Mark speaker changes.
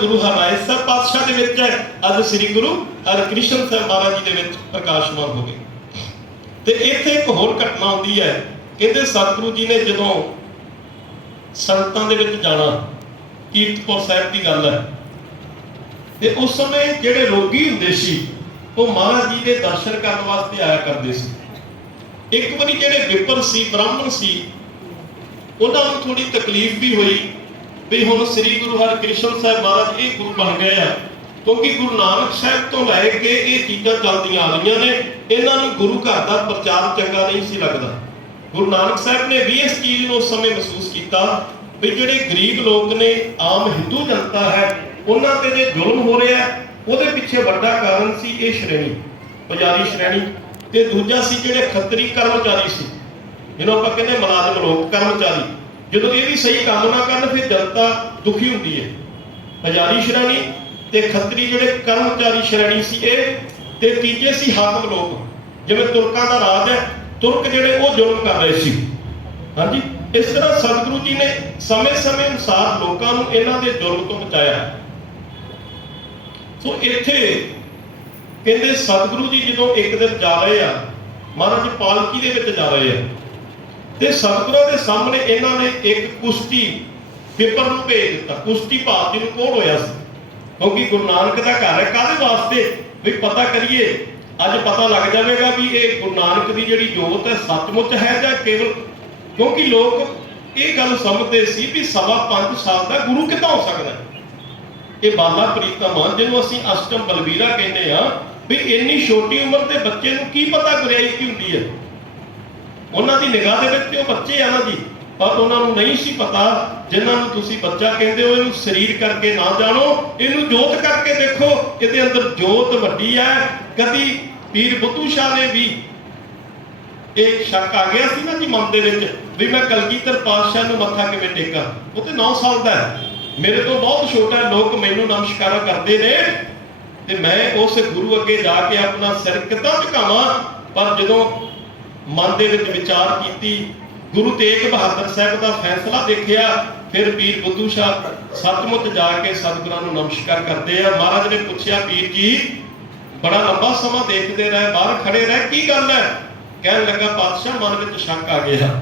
Speaker 1: ਗੁਰੂ ਹਰਿਰਾਏ ਸਾਹਿਬ ਪਾਤਸ਼ਾਹ ਦੇ ਵਿੱਚ ਹੈ। ਅੱਜ ਸ੍ਰੀ ਗੁਰੂ ਹਰਿਕ੍ਰਿਸ਼ਨ ਸਾਹਿਬ ਮਹਾਰਾਜ ਜੀ ਦੇ ਵਿੱਚ ਪ੍ਰਕਾਸ਼ਮਾਨ ਹੋ ਗਏ। ਤੇ ਇੱਥੇ ਇੱਕ ਹੋਰ ਘਟਨਾ ਆਉਂਦੀ ਹੈ। ਕਹਿੰਦੇ ਸਤਿਗੁਰੂ ਜੀ ਨੇ ਜਦੋਂ ਸੰਤਾਂ ਦੇ ਵਿੱਚ ਜਾਣਾ, ਕੀਰਤਪੁਰ ਸਾਹਿਬ ਦੀ ਗੱਲ ਹੈ। ਤੇ ਉਸ ਸਮੇਂ ਜਿਹੜੇ ਰੋਗੀ ਹੁੰਦੇ ਸੀ, ਉਹ ਮਹਾਰਾਜ ਜੀ ਦੇ ਦਰਸ਼ਨ ਕਰਨ ਵਾਸਤੇ ਆਇਆ ਕਰਦੇ ਸੀ। ਇੱਕ ਵਾਰੀ ਜਿਹੜੇ ਵਿਪਰ ਸੀ, ਬ੍ਰਾਹਮਣ ਸੀ, ਉਹਨਾਂ ਨੂੰ ਥੋੜੀ ਤਕਲੀਫ ਵੀ ਹੋਈ। ਵੀ ਹੁਣ ਸ੍ਰੀ ਗੁਰੂ ਹਰਿਕ੍ਰਿਸ਼ਨ ਸਾਹਿਬ ਮਹਾਰਾਜ ਇਹ ਗੁਰੂ ਬਣ ਗਏ ਆ। ਕਿਉਂਕਿ ਗੁਰੂ ਨਾਨਕ ਸਾਹਿਬ ਤੋਂ ਲੈ ਕੇ ਇਹ ਚੀਜ਼ਾਂ ਚੱਲਦੀਆਂ ਆ ਰਹੀਆਂ ਨੇ, ਇਹਨਾਂ ਨੂੰ ਗੁਰੂ ਘਰ ਦਾ ਪ੍ਰਚਾਰ ਚੰਗਾ ਨਹੀਂ ਸੀ ਲੱਗਦਾ। ਗੁਰੂ ਨਾਨਕ ਸਾਹਿਬ ਨੇ ਵੀ ਇਸ ਚੀਜ਼ ਨੂੰ ਉਸ ਸਮੇਂ ਮਹਿਸੂਸ ਕੀਤਾ ਵੀ ਜਿਹੜੇ ਗਰੀਬ ਲੋਕ ਨੇ, ਆਮ ਹਿੰਦੂ ਜਨਤਾ ਹੈ, ਉਹਨਾਂ ਤੇ ਜੇ ਜ਼ੁਲਮ ਹੋ ਰਿਹਾ ਉਹਦੇ ਪਿੱਛੇ ਵੱਡਾ ਕਾਰਨ ਸੀ ਇਹ ਸ਼੍ਰੇਣੀ, ਪੁਜਾਰੀ ਸ਼੍ਰੇਣੀ। ਤੇ ਦੂਜਾ ਸੀ ਜਿਹੜੇ ਖੱਤਰੀ ਕਰਮਚਾਰੀ ਸੀ, ਜਿਹਨੂੰ ਆਪਾਂ ਕਹਿੰਦੇ ਮੁਲਾਜ਼ਮ ਲੋਕ, ਕਰਮਚਾਰੀ। ਜਦੋਂ ਇਹ ਵੀ ਸਹੀ ਕੰਮ ਨਾ ਕਰਨ, ਫਿਰ ਜਨਤਾ ਦੁਖੀ ਹੁੰਦੀ ਹੈ। ਪੁਜਾਰੀ ਸ਼੍ਰੇਣੀ ਤੇ ਖੱਤਰੀ ਜਿਹੜੇ ਕਰਮਚਾਰੀ ਸ਼੍ਰੇਣੀ ਸੀ ਇਹ, ਤੇ ਤੀਜੇ ਸੀ ਹਾਕਮ ਲੋਕ। ਜਿਵੇਂ ਤੁਰਕਾਂ ਦਾ ਰਾਜ ਹੈ, ਤੁਰਕ ਜਿਹੜੇ ਉਹ ਜ਼ੁਲਮ ਕਰ ਰਹੇ ਸੀ। ਹਾਂਜੀ? ਇਸ ਤਰ੍ਹਾਂ ਸਤਿਗੁਰੂ ਜੀ ਨੇ ਸਮੇਂ-ਸਮੇਂ ਅਨੁਸਾਰ ਲੋਕਾਂ ਨੂੰ ਇਹਨਾਂ ਦੇ ਜ਼ੁਲਮ ਤੋਂ ਬਚਾਇਆ। ਸੋ ਇੱਥੇ ਕਹਿੰਦੇ ਸਤਿਗੁਰੂ ਜੀ ਜਦੋਂ ਇੱਕ ਦਿਨ ਜਾ ਰਹੇ ਆ, ਮਹਾਰਾਜ ਪਾਲਕੀ ਦੇ ਵਿੱਚ ਜਾ ਰਹੇ ਆ ਤੇ ਸਤਿਗੁਰਾਂ ਦੇ ਸਾਹਮਣੇ ਇਹਨਾਂ ਨੇ ਇੱਕ ਕੁਸ਼ਤੀ ਪੇਪਰ ਨੂੰ ਭੇਜ ਦਿੱਤਾ। ਕੁਸ਼ਤੀ ਭਾਰਤੀ ਨੂੰ ਕੋਲ ਹੋਇਆ ਸੀ। ਕਿਉਂਕਿ ਗੁਰੂ ਨਾਨਕ ਦਾ ਘਰ ਹੈ, ਕਾਹਦੇ ਵਾਸਤੇ? ਵੀ ਪਤਾ ਕਰੀਏ, ਅੱਜ ਪਤਾ ਲੱਗ ਜਾਵੇਗਾ ਵੀ ਇਹ ਗੁਰੂ ਨਾਨਕ ਦੀ ਜਿਹੜੀ ਜੋਤ ਹੈ, ਸੱਚਮੁੱਚ ਹੈ ਜਾਂ ਕੇਵਲ? ਕਿਉਂਕਿ ਲੋਕ ਇਹ ਗੱਲ ਸਮਝਦੇ ਸੀ ਵੀ ਸਵਾ 5 ਸਾਲ ਦਾ ਗੁਰੂ ਕਿੱਦਾਂ ਹੋ ਸਕਦਾ ਇਹ ਬਾਲਾ ਪ੍ਰੀਤਮ ਜਿਹਨੂੰ ਅਸੀਂ ਅਸ਼ਟਮ ਬਲਵੀਰਾ ਕਹਿੰਦੇ ਆ ਵੀ ਇੰਨੀ ਛੋਟੀ ਉਮਰ ਦੇ ਬੱਚੇ ਨੂੰ ਕੀ ਪਤਾ ਗੁਰਿਆਈ ਕੀ ਹੁੰਦੀ ਹੈ? ਉਹਨਾਂ ਦੀ ਨਿਗਾਹ ਦੇ ਵਿੱਚ ਤੇ ਉਹ ਬੱਚੇ ਆ ਨਾ ਜੀ। ਪਰ ਉਹਨਾਂ ਨੂੰ ਨਹੀਂ ਸੀ ਪਤਾ, ਜਿਨ੍ਹਾਂ ਨੂੰ ਤੁਸੀਂ ਬੱਚਾ ਕਹਿੰਦੇ ਹੋ, ਇਹਨੂੰ ਸਰੀਰ ਕਰਕੇ ਨਾ ਜਾਣੋ, ਇਹਨੂੰ ਜੋਤ ਕਰਕੇ ਦੇਖੋ ਇਹਦੇ ਅੰਦਰ ਜੋਤ ਵੱਡੀ ਹੈ। ਕਦੀ ਪੀਰ ਬੁੱਧੂ ਸ਼ਾਹ ਨੇ ਵੀ ਇਹ ਸ਼ੱਕ ਆ ਗਿਆ ਸੀ ਨਾ ਜੀ ਮਨ ਦੇ ਵਿੱਚ, ਵੀ ਮੈਂ ਕਲਗੀਧਰ ਪਾਤਸ਼ਾਹ ਨੂੰ ਮੱਥਾ ਕਿਵੇਂ ਟੇਕਾਂ? ਉਹ ਤੇ 9 ਸਾਲ ਦਾ ਹੈ। ਮੇਰੇ ਤੋਂ ਬਹੁਤ ਛੋਟਾ ਲੋਕ ਮੈਨੂੰ ਨਮਸਕਾਰਾ ਕਰਦੇ ਨੇ ਤੇ ਮੈਂ ਉਸ ਗੁਰੂ ਅੱਗੇ ਜਾ ਕੇ ਆਪਣਾ ਸਿਰ ਕਿੱਦਾਂ ਝੁਕਾਵਾਂ? ਪਰ ਜਦੋਂ ਮਨ ਦੇ ਵਿੱਚ ਵਿਚਾਰ ਕੀਤੀ, ਗੁਰੂ ਤੇਗ ਬਹਾਦਰ ਸਾਹਿਬ ਦਾ ਫੈਸਲਾ ਦੇਖਿਆ, ਫਿਰ ਪੀਰ ਬੁੱਧੂ ਸ਼ਾਹ ਸੱਚਮੁੱਚ ਜਾ ਕੇ ਸਤਿਗੁਰਾਂ ਨੂੰ ਨਮਸਕਾਰ ਕਰਦੇ ਆ। ਮਹਾਰਾਜ ਨੇ ਪੁੱਛਿਆ, ਪੀਰ ਜੀ, ਬੜਾ ਲੰਬਾ ਸਮਾਂ ਦੇਖਦੇ ਰਹੇ, ਬਾਹਰ ਖੜੇ ਰਹੇ, ਕੀ ਗੱਲ ਹੈ? ਕਹਿਣ ਲੱਗਾ, ਪਾਤਸ਼ਾਹ ਮਨ ਵਿੱਚ ਸ਼ੱਕ ਆ ਗਿਆ।